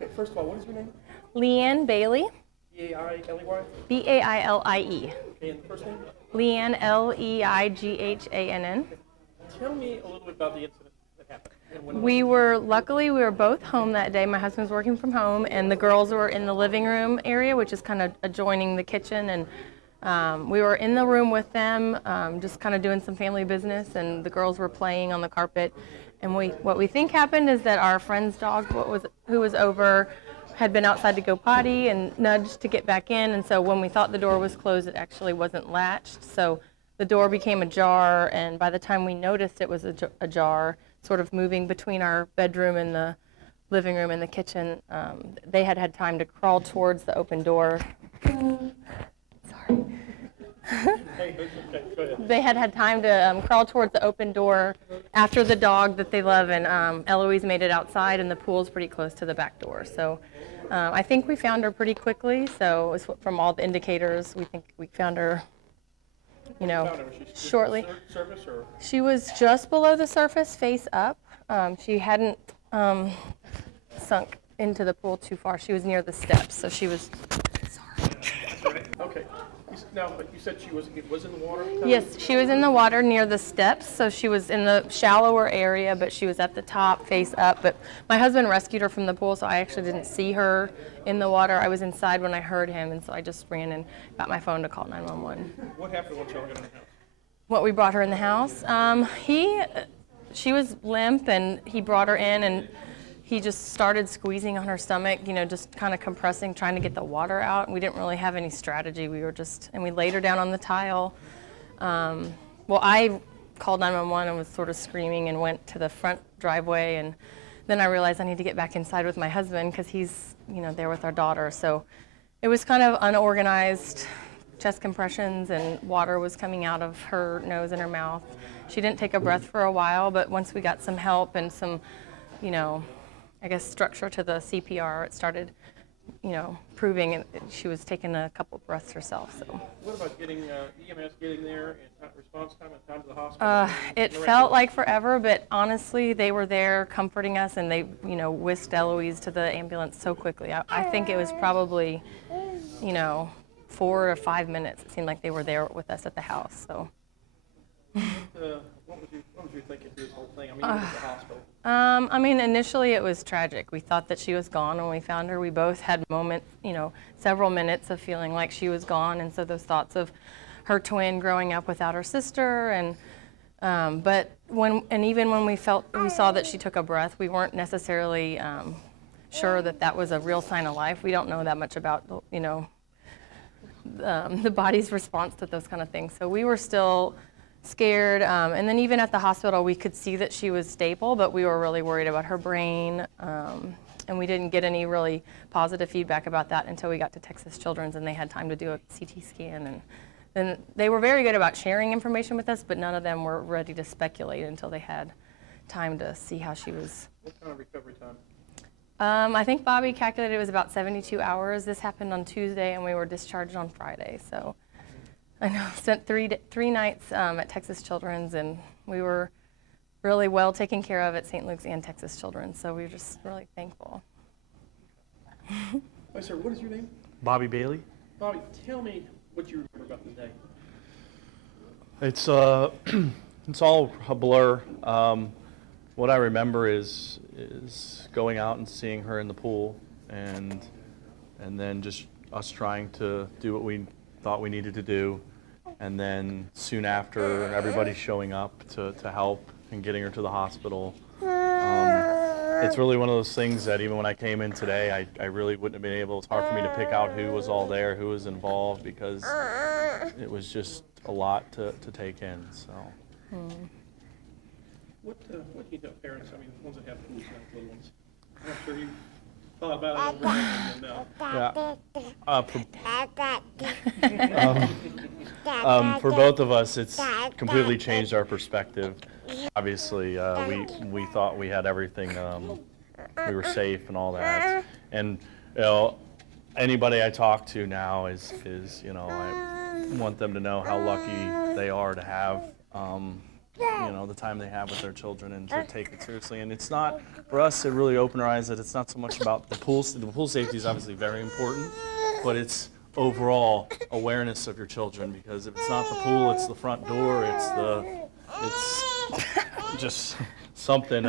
Okay, first of all, what is your name? Leighann Bailie. B-A-I-L-E-Y? B-A-I-L-I-E. Okay, and the first name? Leighann, L-E-I-G-H-A-N-N. Tell me a little bit about the incident that happened. Luckily, we were both home that day. My husband was working from home, and the girls were in the living room area, which is kind of adjoining the kitchen. And we were in the room with them, just kind of doing some family business, and the girls were playing on the carpet. And what we think happened is that our friend's dog, who was over, had been outside to go potty and nudged to get back in. And so when we thought the door was closed, it actually wasn't latched. So the door became ajar, and by the time we noticed it was ajar, sort of moving between our bedroom and the living room and the kitchen, they had had time to crawl towards the open door. Sorry. They had had time to crawl towards the open door after the dog that they love, and Eloise made it outside, and the pool's pretty close to the back door. So I think we found her pretty quickly. So from all the indicators, we think we found her, shortly. Surface or? She was just below the surface, face up. She hadn't sunk into the pool too far. She was near the steps, so she was. Sorry. Okay. Now, but you said she was in the water? Yes, she was in the water near the steps, so she was in the shallower area, but she was at the top, face up. But my husband rescued her from the pool, so I actually didn't see her in the water. I was inside when I heard him, and so I just ran and got my phone to call 911. What happened once y'all got in the house? What we brought her in the house? She was limp, and he brought her in, and he just started squeezing on her stomach, just kind of compressing, trying to get the water out. And we didn't really have any strategy. And we laid her down on the tile. Well, I called 911 and was sort of screaming and went to the front driveway. And then I realized I need to get back inside with my husband because he's, there with our daughter. So it was kind of unorganized, chest compressions, and water was coming out of her nose and her mouth. She didn't take a breath for a while, but once we got some help and some, I guess, structure to the CPR, it started, proving she was taking a couple breaths herself. So. What about getting EMS getting there and response time and time to the hospital? It felt like forever, but honestly, they were there comforting us, and they, whisked Eloise to the ambulance so quickly. I think it was probably, 4 or 5 minutes. It seemed like they were there with us at the house. So. What was your thinking through this whole thing? You were at the hospital. Initially it was tragic. We thought that she was gone when we found her. We both had several minutes of feeling like she was gone, and so those thoughts of her twin growing up without her sister, and but even when we saw that she took a breath, we weren't necessarily sure that that was a real sign of life. We don't know that much about the body's response to those kind of things. So we were still scared, and then even at the hospital we could see that she was stable, but we were really worried about her brain, and we didn't get any really positive feedback about that until we got to Texas Children's, and they had time to do a CT scan, and then they were very good about sharing information with us, but none of them were ready to speculate until they had time to see how she was. What kind of recovery time? I think Bobby calculated it was about 72 hours. This happened on Tuesday, and we were discharged on Friday, so I know, spent three nights at Texas Children's, and we were really well taken care of at St. Luke's and Texas Children's, so we were just really thankful. Hi, sir, what is your name? Bobby Bailie. Bobby, tell me what you remember about the day. It's all a blur. What I remember is going out and seeing her in the pool, and then just us trying to do what we thought we needed to do, and then soon after everybody showing up to help and getting her to the hospital. It's really one of those things that even when I came in today, I really wouldn't have been able. It's hard for me to pick out who was all there, who was involved, because it was just a lot to take in. So. What do you tell parents? The ones that have pools, not little ones. I'm not sure you thought about it. For both of us, it's completely changed our perspective. Obviously, we thought we had everything. We were safe and all that. And anybody I talk to now is I want them to know how lucky they are to have you know, the time they have with their children and to take it seriously. And it's not, for us, it really opened our eyes that it's not so much about the pool. The pool safety is obviously very important, but it's overall awareness of your children, because if it's not the pool, it's the front door, it's just something,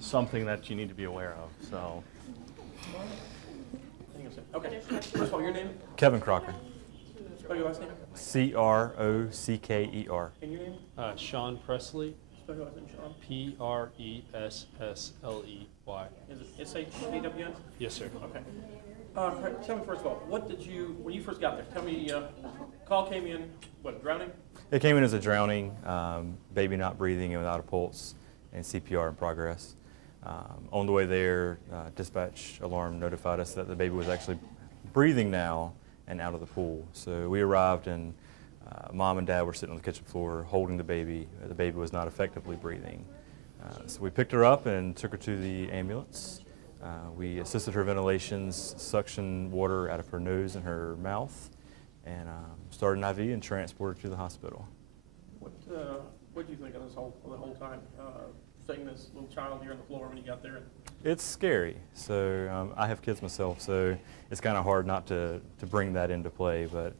something that you need to be aware of, so. Okay, first of all, your name? Kevin Crocker. Spell your last name? Crockerer. And your name? Shawn Pressley, Spell your last name, Shawn. Pressley. Is it S-H-A-W-N? Yes, sir. Okay. Tell me first of all, what did you, when you first got there, tell me, call came in, what, drowning? It came in as a drowning, baby not breathing and without a pulse, and CPR in progress. On the way there, dispatch alarm notified us that the baby was actually breathing now and out of the pool. So we arrived, and mom and dad were sitting on the kitchen floor holding the baby. The baby was not effectively breathing. So we picked her up and took her to the ambulance. We assisted her ventilations, suction water out of her nose and her mouth, and started an IV and transported her to the hospital. What did you think of this the whole time? Seeing this little child here on the floor when you got there? It's scary. So I have kids myself, so it's kind of hard not to bring that into play. But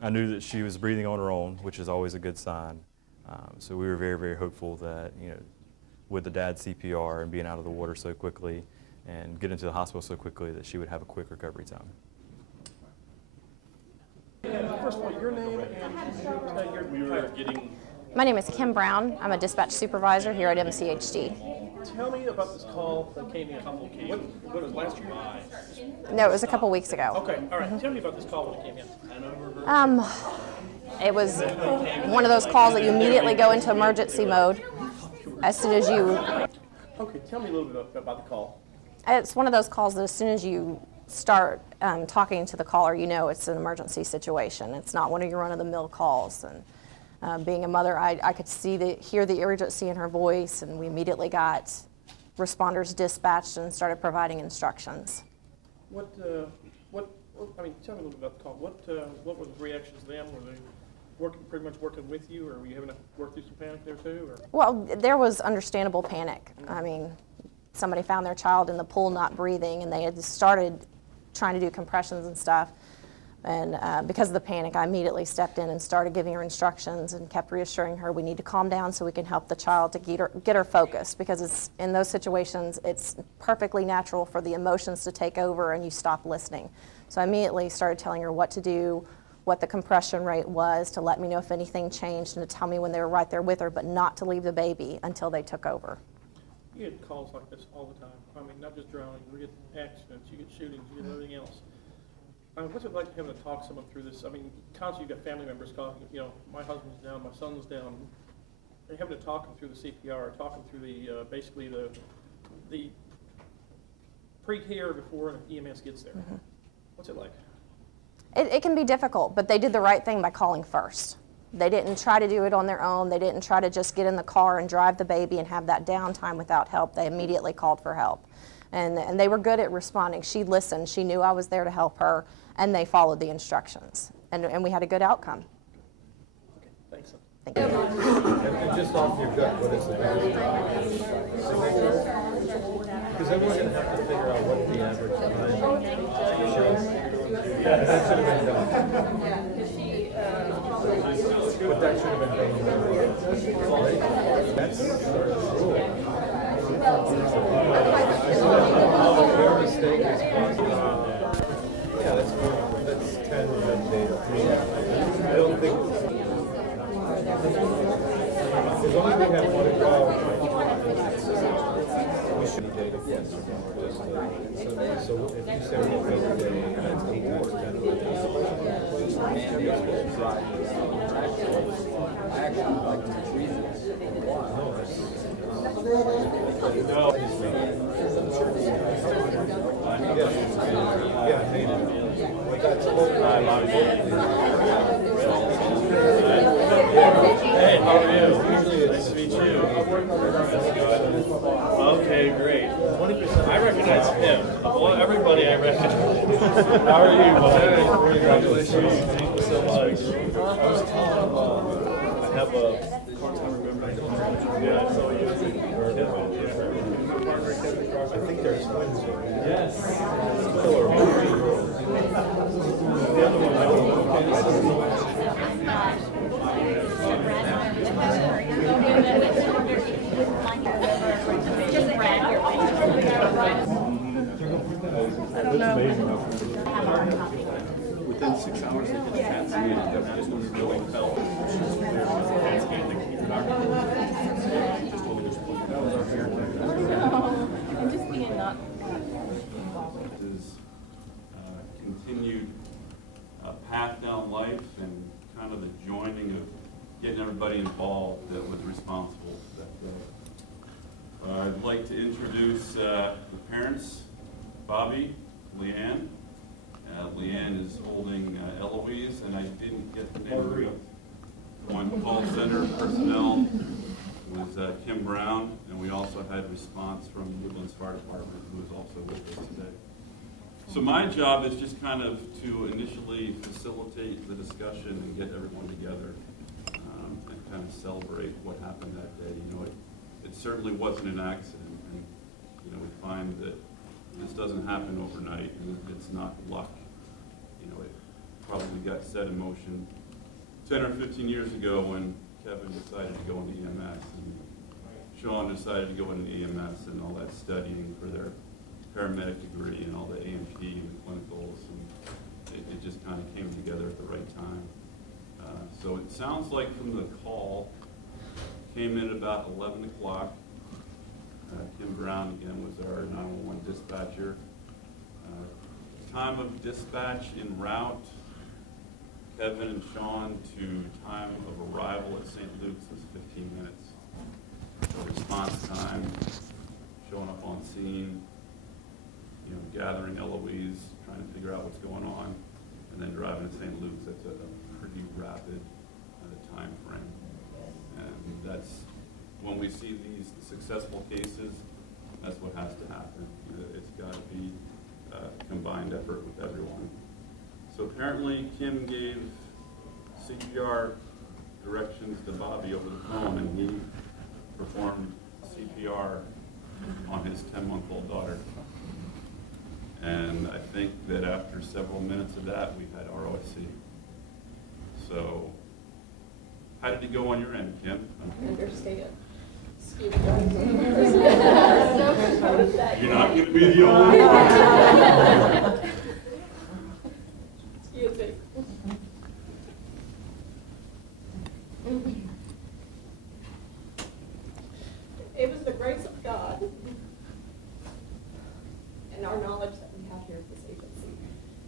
I knew that she was breathing on her own, which is always a good sign. So we were very, very hopeful that, you know, with the dad's CPR and being out of the water so quickly and getting to the hospital so quickly, that she would have a quick recovery time. First of all, your name and your title. My name is Kim Brown. I'm a dispatch supervisor here at Mchd. Tell me about this call that came in. What was last year? No, it was a couple weeks ago. Okay, all right. Tell me about this call when it came in. It was one of those calls that you immediately go into emergency mode as soon as you... Okay, tell me a little bit about the call. It's one of those calls that as soon as you start talking to the caller, you know it's an emergency situation. It's not one of your run-of-the-mill calls. And being a mother, I could hear the urgency in her voice, and we immediately got responders dispatched and started providing instructions. I mean, tell me a little bit about the call. What were the reactions to them? Were they pretty much working with you, or were you having to work through some panic there too? Or? Well, there was understandable panic. I mean, somebody found their child in the pool not breathing, and they had started trying to do compressions and stuff. And because of the panic, I immediately stepped in and started giving her instructions and kept reassuring her we need to calm down so we can help the child to get her focused, because it's, in those situations, it's perfectly natural for the emotions to take over and you stop listening. So I immediately started telling her what to do, what the compression rate was, to let me know if anything changed, and to tell me when they were right there with her, but not to leave the baby until they took over. You get calls like this all the time. I mean, not just drowning. We get accidents, you get shootings, you get everything else. What's it like having to talk someone through this? I mean, constantly you've got family members calling, you know, my husband's down, my son's down. They're having to talk them through the CPR, talk them through the, basically the pre-care before EMS gets there. Mm-hmm. What's it like? It can be difficult, but they did the right thing by calling first. They didn't try to do it on their own. They didn't try to just get in the car and drive the baby and have that downtime without help. They immediately called for help. And they were good at responding. She listened. She knew I was there to help her, and they followed the instructions. And we had a good outcome. Okay, thanks. Thank you. And just off your gut, what is the average? Because then we're going to have to figure out what the average time shows. Yeah, that should have been done. But that should have been done. That's cool. Their mistake is causing. Yeah, that's cool. That's 10 data. I don't think. As long as we have one to go, we should be data. Yes. So if you say we have a day, that's 8 times 10. I actually like to treat it. Yeah, but that's Hey, how are you? Nice to meet you. Okay, great. 20%. I recognize him. Well, everybody I recognize. How are you? Congratulations. Thank you so much. I was telling him, I have part-time member. Yeah, so you was I think they're twins. Yes. The other one, I don't know. I don't know. Within 6 hours, they did a CAT scan. That's just when we really felt CAT scan. I'm just being not. Is continued path down life and kind of the joining of getting everybody involved that was responsible for that day. I'd like to introduce the parents, Bobby, Leighann. Leighann is holding Eloise, and I didn't get the name right. One call center personnel was Kim Brown, and we also had response from Woodlands Fire Department, who is also with us today. So my job is just kind of to initially facilitate the discussion and get everyone together and kind of celebrate what happened that day. You know, it certainly wasn't an accident, and you know, we find that this doesn't happen overnight, and it's not luck. You know, it probably got set in motion 10 or 15 years ago when Kevin decided to go into EMS, and Shawn decided to go into EMS, and all that studying for their paramedic degree and all the AMP and the clinicals, and it just kind of came together at the right time. So it sounds like from the call, came in at about 11 o'clock. Kim Brown, again, was our 911 dispatcher. Time of dispatch en route, Kevin and Shawn, to time of arrival at St. Luke's was 15 minutes. So response time, showing up on scene, you know, gathering Eloise, trying to figure out what's going on, and then driving to St. Luke's. That's a pretty rapid time frame. And that's, when we see these successful cases, that's what has to happen. It's got to be a combined effort with everyone. So apparently Kim gave CPR directions to Bobby over the phone, and he performed CPR on his 10-month-old daughter. And I think that after several minutes of that, we had ROIC. So how did it go on your end, Kim? I understand. Excuse me. You're not going to be the only one. Excuse me. It was the grace of God and our knowledge that we have here at this agency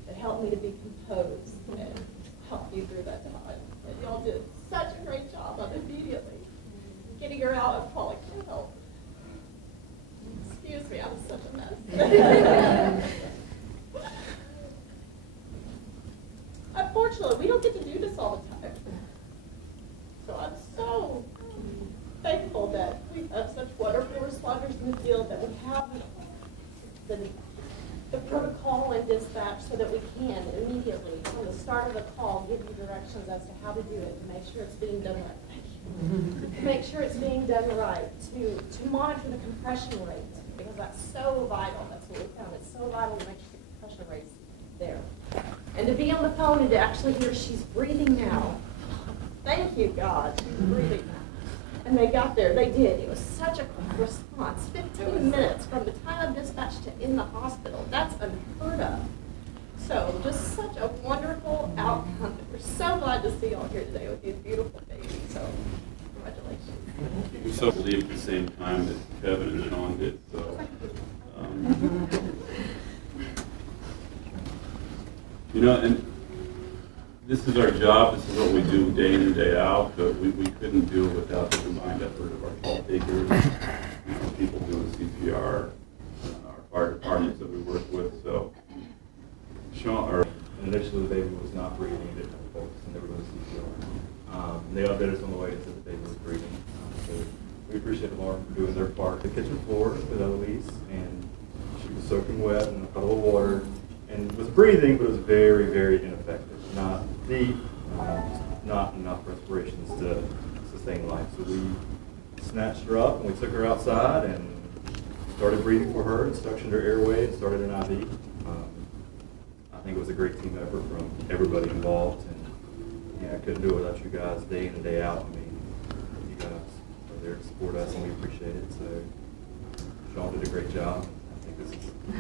that helped me to be composed and helped you through that time. And y'all did such a great job of immediately getting her out and calling for help. Excuse me, I'm such a mess. Unfortunately, we don't get to do this all the time. So I'm so thankful that we have such wonderful responders in the field, that we have the protocol and dispatch so that we can immediately, from the start of the call, give you directions as to how to do it, to make sure it's being done right. To make sure it's being done right, to monitor the compression rate, because that's so vital. That's what we found. It's so vital to make sure the compression rate's there. And to be on the phone and to actually hear she's breathing now. Thank you, God, she's breathing now. And they got there. They did. It was such a quick response. 15 minutes from the time of dispatch to in the hospital. That's unheard of. So just such a wonderful outcome. We're so glad to see you all here today with these beautiful babies. So congratulations. We so believe at the same time that Kevin and Shawn did. So, you know, and this is our job. This is what we do day in and day out. But we couldn't do it without the combined effort of our call takers, you know, people doing CPR, our fire departments that we work with. So, Shawn, initially the baby was not breathing. They didn't have a pulse, and they were doing CPR. They updated us on the way and said the baby was breathing. So we appreciate Lauren for doing their part. The kitchen floor with Eloise, and she was soaking wet in a puddle of water, and was breathing, but it was very, very ineffective. Not deep, not enough respirations to sustain life. So we snatched her up and we took her outside and started breathing for her and suctioned her airway and started an IV. I think it was a great team effort from everybody involved, and I couldn't do it without you guys day in and day out. I mean, you guys are there to support us and we appreciate it. So Shawn did a great job.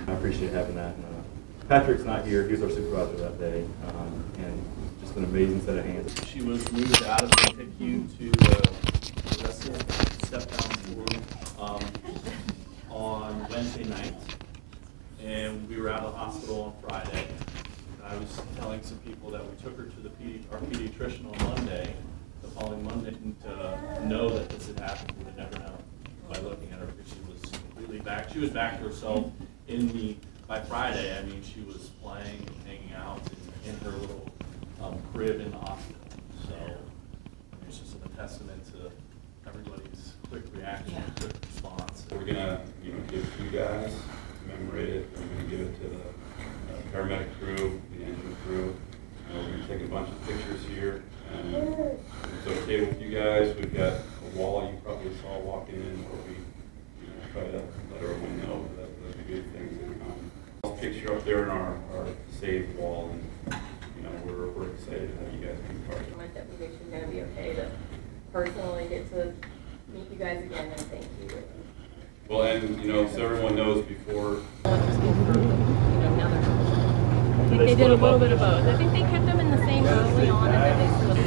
I appreciate having that. And, Patrick's not here. He was our supervisor that day, and just an amazing set of hands. She was moved out of the PICU to the Pressley step-down floor on Wednesday night, and we were out of the hospital on Friday. I was telling some people that we took her to our pediatrician on Monday, the following Monday, to know that this had happened. We would never know by looking at her, because she was completely back. She was back to herself by Friday. I mean, she was playing and hanging out in her little crib in the hospital. So it's just a testament to everybody's quick reaction, quick response. We're gonna, give it to you guys, commemorate it. We're gonna give it to the paramedic crew, the engine crew. We're gonna take a bunch of pictures here. And if it's okay with you guys, we've got a wall you probably saw walking in where we try to let everyone know that the good things that come. Picture up there in our save wall, and we're excited to have you guys be part of it. My deputation is going to be okay to personally get to meet you guys again and thank you. Well, and so everyone knows before. I think they did a little bit of both. I think they kept them in the same early on, and then they split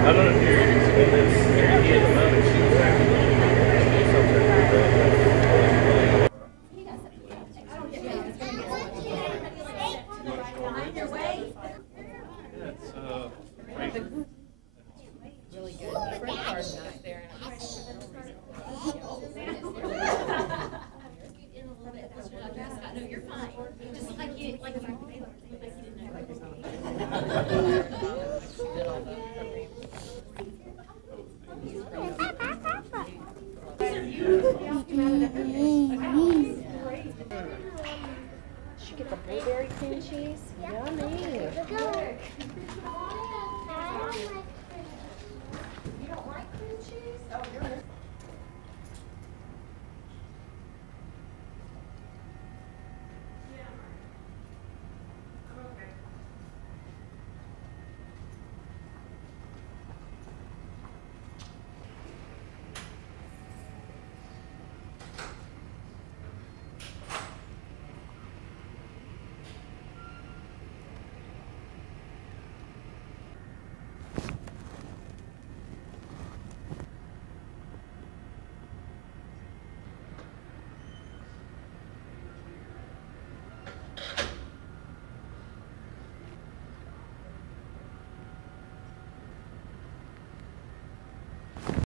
I don't know if you're in this at the moment. She was actually really good. The credit card's not there. No, you're fine. Just like you didn't know. Did you get the blueberry cream cheese? Yummy.